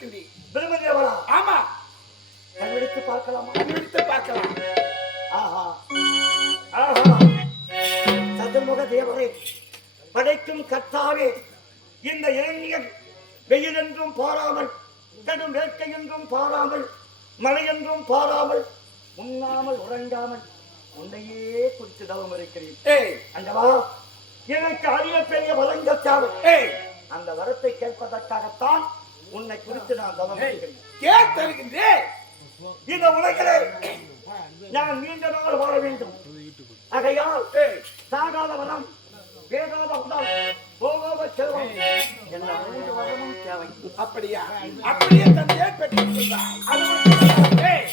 பிரம்மகிரி பிரம்மதேவரா படைக்கும் கர்த்தாவே இந்த இளைஞர் வெயில் என்றும் பாராமல் கடும் வேட்கை என்றும் பாராமல் மழை என்றும் பாராமல் உண்ணாமல் உறங்காமல் உன்னையே குறித்து தவம் இருக்கிறேன். ஏய். அண்டவா எனக்கு அறிய பெரிய வரங்கள் தேவை அந்த வரத்தை கேட்பதற்காகத்தான் உன்னை குறித்து நான் தவம் இருக்கிறேன் கேட் தருகின்றேன் இந்த உலகிலே நான் நீண்ட நாள் வாழ வேண்டும். ஆகையால் சாகாத வரம் வேகாத உடல் போகாத செல்வம் என்ன மூன்று வரமும் தேவை. அப்படியா? அப்படியே தந்தையே ஏய்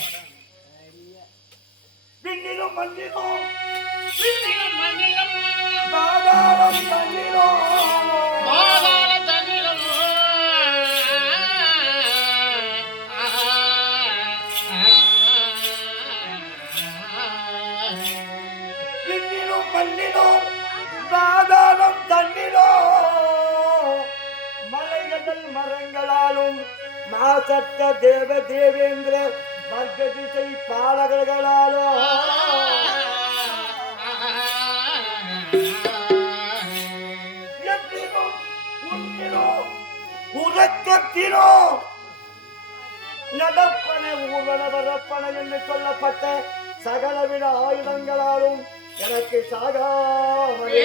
விண்ணிலும் மண்ணிலும் விண்ணிலும் மண்ணிலும் பாதாளம் மண்ணிலும். சத்த தேவ தேவேந்திர வர்க்க திசை பாலகர்களாலோ எட்டிலும் நடப்பன ஊர்வன வரப்பன என்று சொல்லப்பட்ட சகலவித ஆயுதங்களாலும் எனக்கு சாகாமல்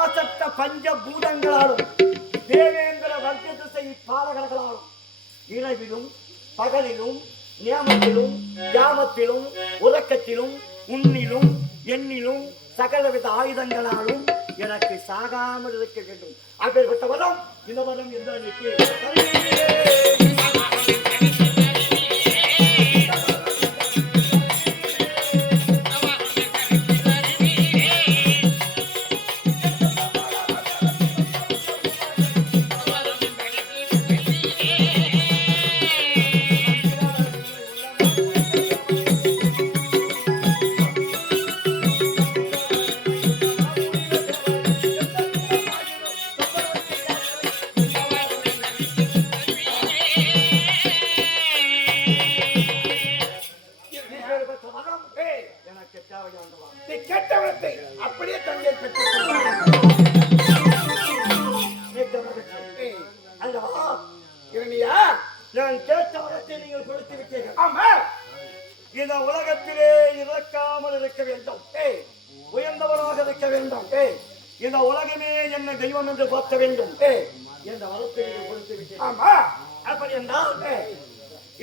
பாசத்த பஞ்ச பூதங்களாலும் தேவேந்திர வர்க்க திசை பாலகர்களாலும் இரவிலும் பகலிலும் நியமத்திலும் தியாமத்திலும் உறக்கத்திலும் உன்னிலும் எண்ணிலும் சகலவித ஆயுதங்களாலும் எனக்கு சாகாமல் இருக்க வேண்டும். அப்பேற்பட்ட வரம் இந்த வரம் என்று கேட்டவனத்தை அப்படியே தந்தை பெற்று அல்லவா? இரணியா நான் கேட்டவனத்தை நீங்கள் கொடுத்து விட்டீர்கள். ஆமா. இந்த உலகத்திலே இறக்காமல் இருக்க வேண்டும். உயர்ந்தவராக இருக்க வேண்டும். இந்த உலகமே என்னை தெய்வம் என்று பார்க்க வேண்டும். ஏய் என்ற வரத்தை நீங்கள் கொடுத்து விட்டீர்கள். ஆமா. அப்படி என்றால்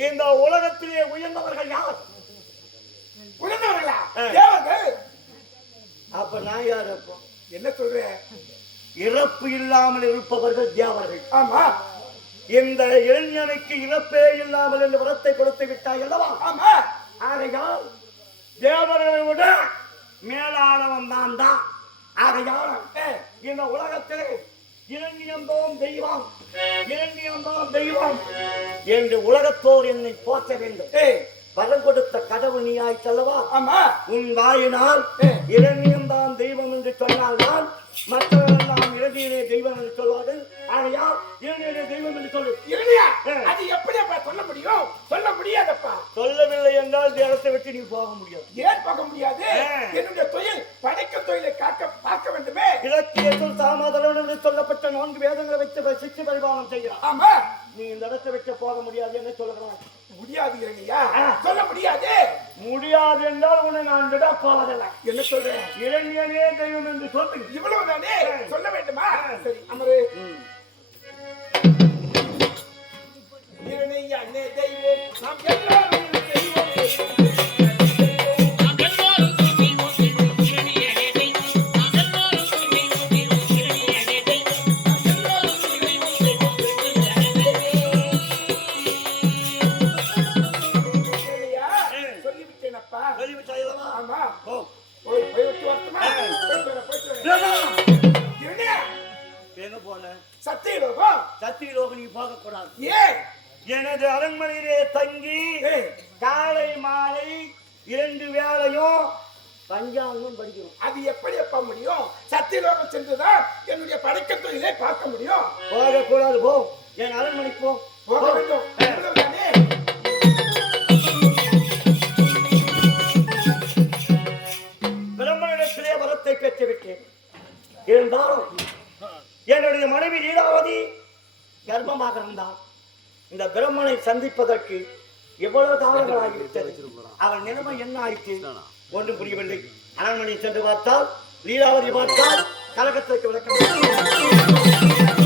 இந்த உலகத்திலே உயர்ந்தவர்கள் யார்? உயர்ந்தவர்களா? நான் யார் அப்போ என்ன சொல்ற? இறப்பு இல்லாமல் இருப்பவர்கள் தேவர்கள். ஆமா. இந்த இளைஞனுக்கு இறப்பே இல்லாமல் என்று வரத்தை கொடுத்து விட்டாய் அல்லவா? ஆமா. ஆகையால் தேவர்களை விட மேலானவன் தான் தான். ஆகையால் இந்த உலகத்தில் இரண்டியந்தோம் தெய்வம். இரண்டியந்தோம் தெய்வம். என்று உலகத்தோர் என்னை போற்ற வேண்டும். பலம் கொடுத்த கடவுள் சொல்லவா? ஆமா. உன் வாயினால் ஏ. இரண்டியம் தான் தெய்வம் என்று சொன்னால்தான் மற்றவரெல்லாம் இறுதியிலே தெய்வம் என்று சொல்வார்கள். ஆகையால் இறுதியிலே தெய்வம் என்று சொல்லு. ஏ. அது எப்படி அப்பா சொல்ல முடியும்? சொல்ல முடியாதப்பா. சொல்லவில்லை என்றால் இடத்தை விட்டு நீ போக முடியாது. ஏன் பார்க்க முடியாது. என்னுடைய தொழில் படைக்கும் தொழிலை காக்க பார்க்க வேண்டுமே. இலக்கியத்தில் சாமாதலன் என்று சொல்லப்பட்ட நான்கு வேதங்களை வைத்து சிற்று பரிபாலனம் செய்கிறார். ஆமா. நீ இந்த இடத்தை விட்டு போக முடியாது என்று சொல்கிறான் முடியாது முடியாது முடியாது என்றால் உன்னை நான் விட போவதில்லை என்ன சொல்ற இளைஞனே தெய்வம் என்று சொல்லு. இவ்வளவுதானே? சொல்ல வேண்டுமா? சரி அமரு. அண்ணே தெய்வம் நாம் எல்லாரும் சத்திய லோகம் நீ போக கூடாது ஏன் எனது அரண்மனையிலே தங்கி காலை மாலை இரண்டு வேளையும் பஞ்சாங்கம் படிக்கணும் அது எப்படி எப்ப முடியும்? சத்தியலோகம் சென்றுதான் என்னுடைய படைக்க தொழிலை பார்க்க முடியும். போகக்கூடாது போ. என் அரண்மனைக்கு போ. இந்த பிரம்மனை சந்திப்பதற்கு எவ்வளவு காலங்கள் ஆகிவிட்டது? அவன் நிலைமை என்ன ஆயிற்று? ஒன்றும் புரியவில்லை. அரண்மனை சென்று பார்த்தால் லீலாவதி பார்த்தால் கலகத்திற்கு விளக்கம்